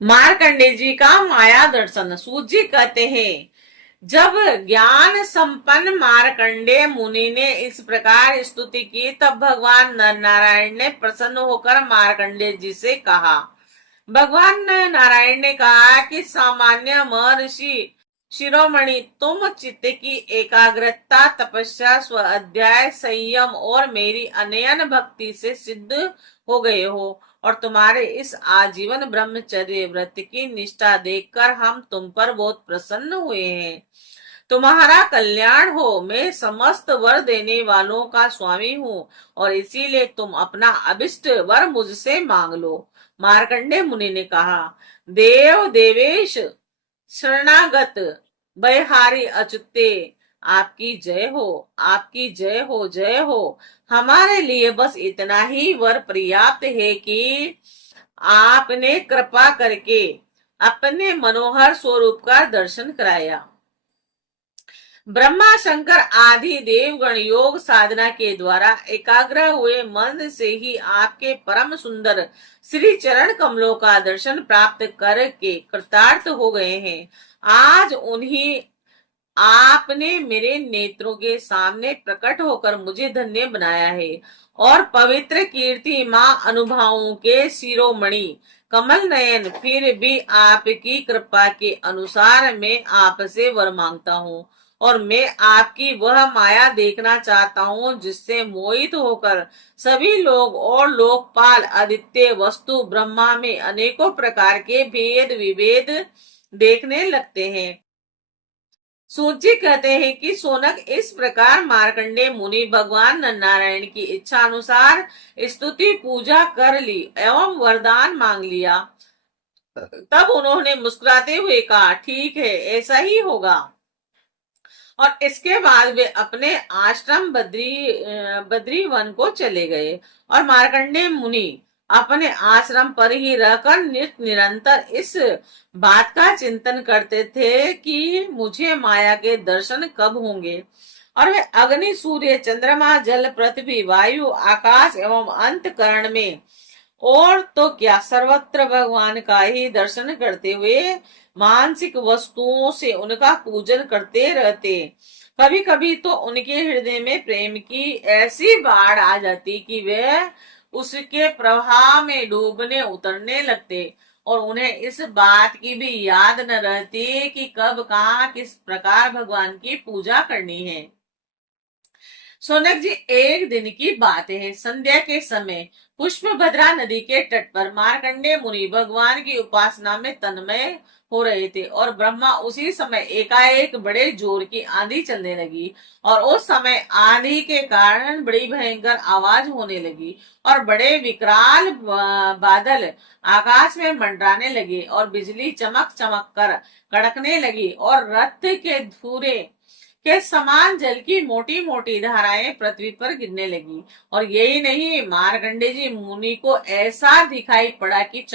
मार्कंडे जी का माया दर्शन। सूत जी कहते हैं, जब ज्ञान संपन्न मार्कंडे मुनि ने इस प्रकार स्तुति की, तब भगवान नर नारायण ने प्रसन्न होकर मार्कंडे जी से कहा। भगवान नारायण ने कहा कि सामान्य महर्षि शिरोमणि, तुम चित्त की एकाग्रता, तपस्या, स्व अध्याय, संयम और मेरी अनयन भक्ति से सिद्ध हो गए हो, और तुम्हारे इस आजीवन ब्रह्मचर्य व्रत की निष्ठा देखकर हम तुम पर बहुत प्रसन्न हुए हैं। तुम्हारा कल्याण हो। मैं समस्त वर देने वालों का स्वामी हूँ, और इसीलिए तुम अपना अभिष्ट वर मुझसे मांग लो। मार्कंडे मुनि ने कहा, देव देवेश शरणागत बयहारी अच्युते, आपकी जय हो, आपकी जय हो, जय हो। हमारे लिए बस इतना ही वर पर्याप्त है कि आपने कृपा करके अपने मनोहर स्वरूप का दर्शन कराया। ब्रह्मा शंकर आदि देवगण योग साधना के द्वारा एकाग्र हुए मन से ही आपके परम सुंदर श्री चरण कमलों का दर्शन प्राप्त करके कृतार्थ हो गए हैं। आज उन्हीं आपने मेरे नेत्रों के सामने प्रकट होकर मुझे धन्य बनाया है, और पवित्र कीर्ति मां अनुभवों के शिरोमणि कमल नयन, फिर भी आपकी कृपा के अनुसार मैं आपसे वर मांगता हूँ, और मैं आपकी वह माया देखना चाहता हूँ जिससे मोहित होकर सभी लोग और लोकपाल आदित्य वस्तु ब्रह्मा में अनेकों प्रकार के भेद विभेद देखने लगते हैं। सूत जी कहते हैं कि सोनक, इस प्रकार मार्कंडे मुनि भगवान नारायण की इच्छा अनुसार स्तुति पूजा कर ली एवं वरदान मांग लिया। तब उन्होंने मुस्कुराते हुए कहा, ठीक है, ऐसा ही होगा। और इसके बाद वे अपने आश्रम बद्री वन को चले गए, और मार्कंडेय मुनि अपने आश्रम पर ही रहकर निरंतर इस बात का चिंतन करते थे कि मुझे माया के दर्शन कब होंगे। और वे अग्नि, सूर्य, चंद्रमा, जल, पृथ्वी, वायु, आकाश एवं अंतकरण में और तो क्या सर्वत्र भगवान का ही दर्शन करते हुए मानसिक वस्तुओं से उनका पूजन करते रहते। कभी कभी तो उनके हृदय में प्रेम की ऐसी बाढ़ आ जाती कि वे उसके प्रवाह में डूबने उतरने लगते, और उन्हें इस बात की भी याद न रहती कि कब कहाँ किस प्रकार भगवान की पूजा करनी है। सोनक जी, एक दिन की बात है, संध्या के समय पुष्पभद्रा नदी के तट पर मार्कंडेय मुनि भगवान की उपासना में तन्मय हो रहे थे, और ब्रह्मा उसी समय एकाएक बड़े जोर की आंधी चलने लगी, और उस समय आंधी के कारण बड़ी भयंकर आवाज होने लगी, और बड़े विकराल बादल आकाश में मंडराने लगे, और बिजली चमक चमक कर कड़कने लगी, और रथ के धुरे के समान जल की मोटी मोटी धाराएं पृथ्वी पर गिरने लगी। और यही नहीं, मार्कंडे जी मुनि को ऐसा दिखाई पड़ा कि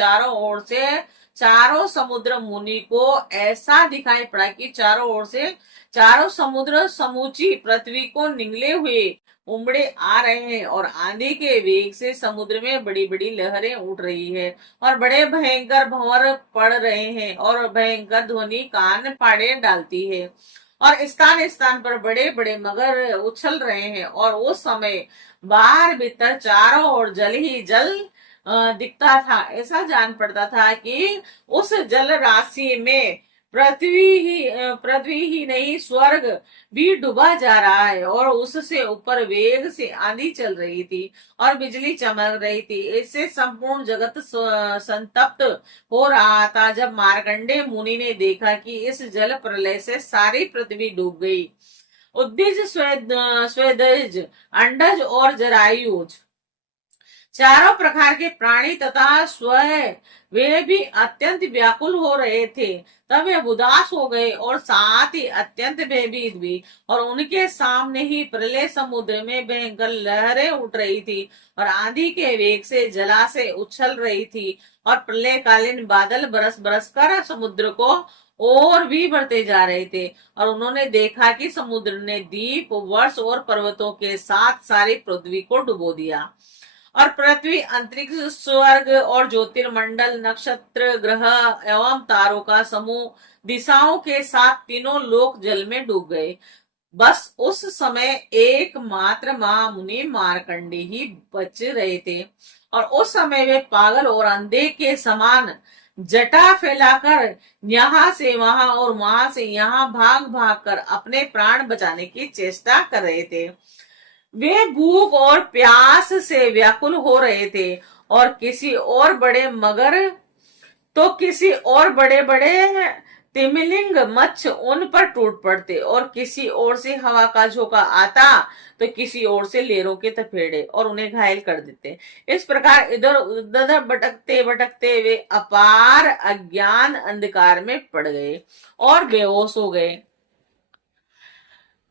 चारों समुद्र मुनि को ऐसा दिखाई पड़ा कि चारों ओर से चारों समुद्र समूची पृथ्वी को निगले हुए उमड़े आ रहे हैं, और आंधी के वेग से समुद्र में बड़ी बड़ी लहरें उठ रही है, और बड़े भयंकर भंवर पड़ रहे हैं, और भयंकर ध्वनि कान फाड़े डालती है, और स्थान स्थान पर बड़े बड़े मगर उछल रहे हैं, और उस समय बाहर भीतर चारों ओर जल ही जल दिखता था। ऐसा जान पड़ता था कि उस जल राशि में पृथ्वी ही नहीं, स्वर्ग भी डूबा जा रहा है, और उससे ऊपर वेग से आंधी चल रही थी, और बिजली चमक रही थी। इससे संपूर्ण जगत संतप्त हो रहा था। जब मार्कंडेय मुनि ने देखा कि इस जल प्रलय से सारी पृथ्वी डूब गई, उद्भिज, स्वेदज, अंडज और जरायुज, चारों प्रकार के प्राणी तथा स्वयं वे भी अत्यंत व्याकुल हो रहे थे। तब वे उदास हो गए, और साथ ही अत्यंत भयभीत भी, और उनके सामने ही प्रलय समुद्र में भयंकर लहरें उठ रही थी, और आंधी के वेग से जलाशय उछल रही थी, और प्रलयकालीन बादल बरस बरस कर समुद्र को और भी बढ़ते जा रहे थे। और उन्होंने देखा कि समुद्र ने द्वीप, वर्ष और पर्वतों के साथ सारी पृथ्वी को डुबो दिया, और पृथ्वी, अंतरिक्ष, स्वर्ग और ज्योतिर्मंडल, नक्षत्र, ग्रह एवं तारों का समूह, दिशाओं के साथ तीनों लोक जल में डूब गए। बस उस समय एकमात्र महामुनि मार्कंडे ही बच रहे थे, और उस समय वे पागल और अंधे के समान जटा फैलाकर यहाँ से वहां और वहां से यहाँ भाग भाग कर अपने प्राण बचाने की चेष्टा कर रहे थे। वे भूख और प्यास से व्याकुल हो रहे थे, और किसी और बड़े मगर तो किसी और बड़े बड़े तिमिलिंग मच्छ उन पर टूट पड़ते, और किसी ओर से हवा का झोंका आता तो किसी ओर से लेरों के थपेड़े और उन्हें घायल कर देते। इस प्रकार इधर उधर भटकते भटकते वे अपार अज्ञान अंधकार में पड़ गए और बेहोश हो गए,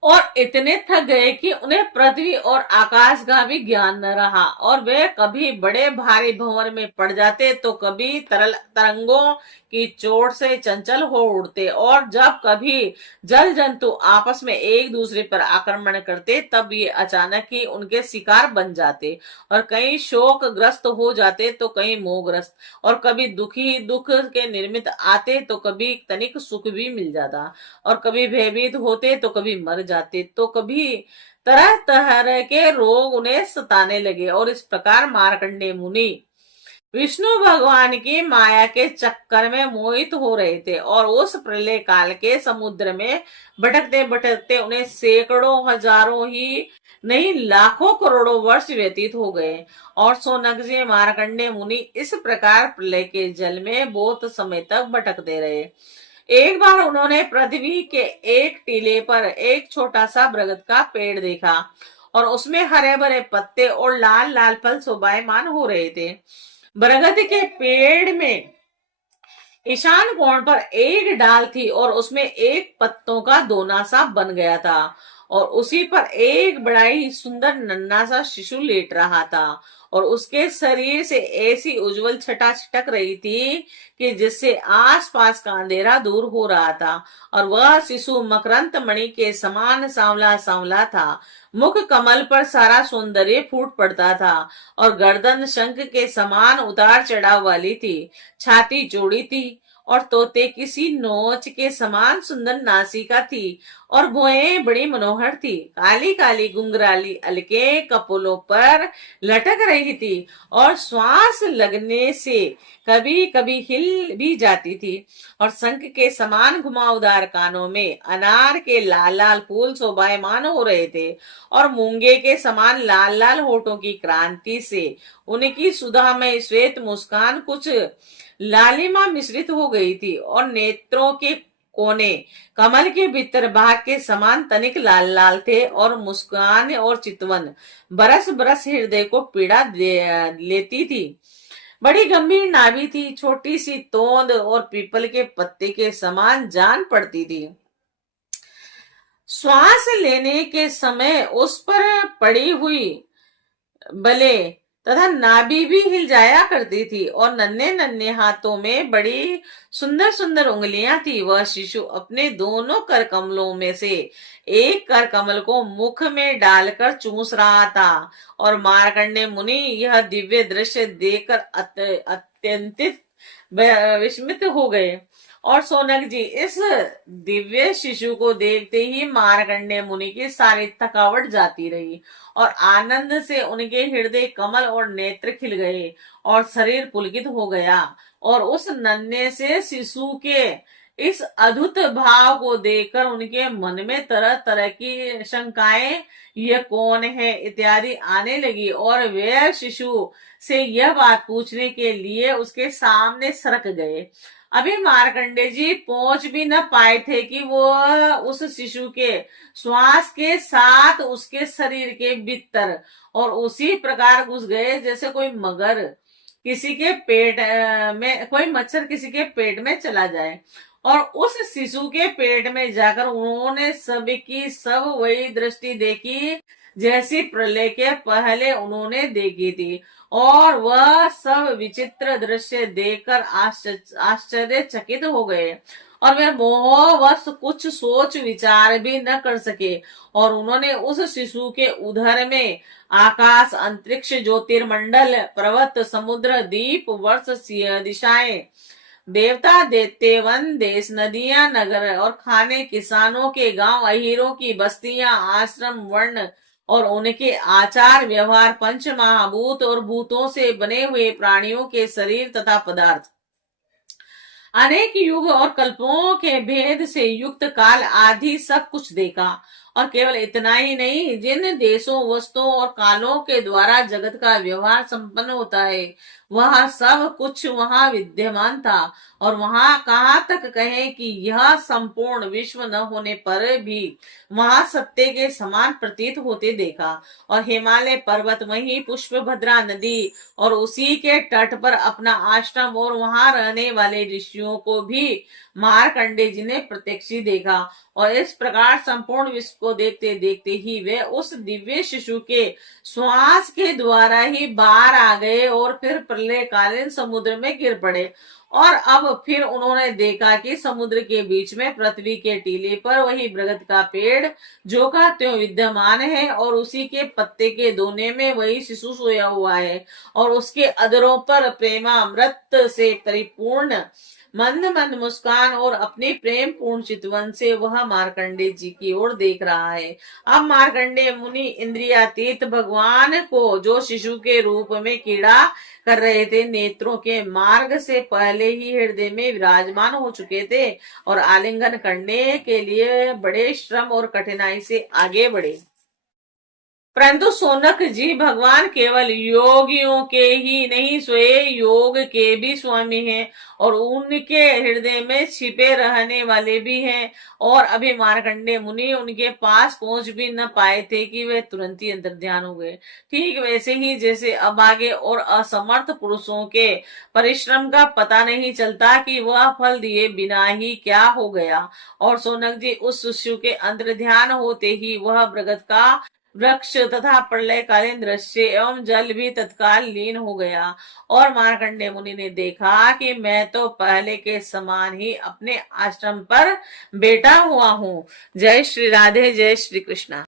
और इतने थक गए कि उन्हें पृथ्वी और आकाश का भी ज्ञान न रहा, और वे कभी बड़े भारी भंवर में पड़ जाते तो कभी तरल तरंगों की चोट से चंचल हो उड़ते, और जब कभी जल जंतु आपस में एक दूसरे पर आक्रमण करते तब ये अचानक ही उनके शिकार बन जाते, और कहीं शोक ग्रस्त हो जाते तो कहीं मोहग्रस्त, और कभी दुखी दुख के निर्मित आते तो कभी तनिक सुख भी मिल जाता, और कभी भयभीत होते तो कभी मर जाते, तो कभी तरह तरह के रोग उन्हें सताने लगे। और इस प्रकार मार्कंडेय मुनि विष्णु भगवान की माया के चक्कर में मोहित हो रहे थे, और उस प्रलय काल के समुद्र में भटकते भटकते उन्हें सैकड़ों हजारों ही नहीं लाखों करोड़ों वर्ष व्यतीत हो गए। और सोनक जी मार्कंडेय मुनि इस प्रकार प्रलय के जल में बहुत समय तक भटकते रहे। एक बार उन्होंने पृथ्वी के एक टीले पर एक छोटा सा बरगद का पेड़ देखा, और उसमें हरे भरे पत्ते और लाल लाल फल शोभायमान हो रहे थे। बरगद के पेड़ में ईशान कोण पर एक डाल थी, और उसमें एक पत्तों का दोना सा बन गया था, और उसी पर एक बड़ा ही सुंदर नन्हा सा शिशु लेट रहा था, और उसके शरीर से ऐसी उज्जवल छटा छिटक रही थी कि जिससे आसपास का अंधेरा दूर हो रहा था, और वह शिशु मकरंद मणि के समान सांवला सांवला था। मुख कमल पर सारा सौंदर्य फूट पड़ता था, और गर्दन शंख के समान उतार चढ़ाव वाली थी, छाती चौड़ी थी, और तोते किसी नोच के समान सुंदर नासिका थी, और भुएं बड़ी मनोहर थी। काली काली गुंगराली अलके कपोलों पर लटक रही थी, और श्वास लगने से कभी कभी हिल भी जाती थी, और शंख के समान घुमावदार कानों में अनार के लाल लाल फूल शोभायमान हो रहे थे, और मूंगे के समान लाल लाल होठों की क्रांति से उनकी सुधामय श्वेत मुस्कान कुछ लालिमा मिश्रित हो गई थी, और नेत्रों के कोने कमल के भीतर भाग के समान तनिक लाल लाल थे, और मुस्कान और चितवन बरस बरस हृदय को पीड़ा लेती थी। बड़ी गंभीर नाभि थी, छोटी सी तोंद और पीपल के पत्ते के समान जान पड़ती थी। श्वास लेने के समय उस पर पड़ी हुई बले तथा नाभि भी हिल जाया करती थी, और नन्हे नन्हे हाथों में बड़ी सुंदर सुंदर उंगलियां थी। वह शिशु अपने दोनों कर कमलों में से एक कर कमल को मुख में डालकर चूस रहा था, और मार्कंडेय मुनि यह दिव्य दृश्य देखकर अत्यंतित विस्मित हो गए। और सोनक जी इस दिव्य शिशु को देखते ही मार्कंडेय मुनि की सारी थकावट जाती रही, और आनंद से उनके हृदय कमल और नेत्र खिल गए, और शरीर पुलकित हो गया। और उस नन्हे से शिशु के इस अद्भुत भाव को देखकर उनके मन में तरह तरह की शंकाएं, यह कौन है इत्यादि आने लगी, और वे शिशु से यह बात पूछने के लिए उसके सामने सरक गए। अभी मार्कंडेय जी पहुंच भी न पाए थे कि वो उस शिशु के श्वास के साथ उसके शरीर के भीतर और उसी प्रकार घुस गए जैसे कोई मगर किसी के पेट में, कोई मच्छर किसी के पेट में चला जाए। और उस शिशु के पेट में जाकर उन्होंने सब की सब वही दृष्टि देखी जैसी प्रलय के पहले उन्होंने देखी थी, और वह सब विचित्र दृश्य देखकर आश्चर्यचकित हो गए, और वे मोहवश कुछ सोच विचार भी न कर सके। और उन्होंने उस शिशु के उदर में आकाश, अंतरिक्ष, ज्योतिर्मंडल, पर्वत, समुद्र, द्वीप, वर्ष, दिशाएं, देवता, दैत्य, वन, देश, नदियां, नगर और खाने, किसानों के गांव, अहीरों की बस्तियां, आश्रम, वर्ण और उनके आचार व्यवहार, पंच महाभूत और भूतों से बने हुए प्राणियों के शरीर तथा पदार्थ, अनेक युग और कल्पों के भेद से युक्त काल आदि सब कुछ देखा। और केवल इतना ही नहीं, जिन देशों, वस्तुओं और कालों के द्वारा जगत का व्यवहार संपन्न होता है, वह सब कुछ वहां विद्यमान था। और वहां कहाँ तक कहें कि यह संपूर्ण विश्व न होने पर भी वहां सत्य के समान प्रतीत होते देखा। और हिमालय पर्वत, वहीं पुष्पभद्रा नदी और उसी के तट पर अपना आश्रम और वहां रहने वाले ऋषियों को भी मार्कंडे जी ने प्रत्यक्ष देखा। और इस प्रकार संपूर्ण विश्व को देखते देखते ही वे उस दिव्य शिशु के श्वास के द्वारा ही बाहर आ गए और फिर प्रलयकालीन समुद्र में गिर पड़े। और अब फिर उन्होंने देखा कि समुद्र के बीच में पृथ्वी के टीले पर वही बरगद का पेड़ जो का त्यों विद्यमान है, और उसी के पत्ते के दोने में वही शिशु सोया हुआ है, और उसके अधरों पर प्रेमामृत से परिपूर्ण मंद मंद मुस्कान और अपने प्रेम पूर्ण चितवन से वह मार्कंडे जी की ओर देख रहा है। अब मार्कंडे मुनि इंद्रियातीत भगवान को, जो शिशु के रूप में कीड़ा कर रहे थे, नेत्रों के मार्ग से पहले ही हृदय में विराजमान हो चुके थे, और आलिंगन करने के लिए बड़े श्रम और कठिनाई से आगे बढ़े। परंतु सोनक जी भगवान केवल योगियों के ही नहीं, स्वयं योग के भी स्वामी हैं, और उनके हृदय में छिपे रहने वाले भी हैं। और अभी मार्कंडे मुनि उनके पास पहुंच भी न पाए थे कि वे तुरंत ही अंतर्ध्यान हो गए। ठीक वैसे ही जैसे अभागे और असमर्थ पुरुषों के परिश्रम का पता नहीं चलता कि वह फल दिए बिना ही क्या हो गया, और सोनक जी उस शिशु के अंतर्ध्यान होते ही वह बरगद का वृक्ष तथा प्रलयकालीन दृश्य एवं जल भी तत्काल लीन हो गया। और मार्कंडे मुनि ने देखा कि मैं तो पहले के समान ही अपने आश्रम पर बैठा हुआ हूँ। जय श्री राधे, जय श्री कृष्णा।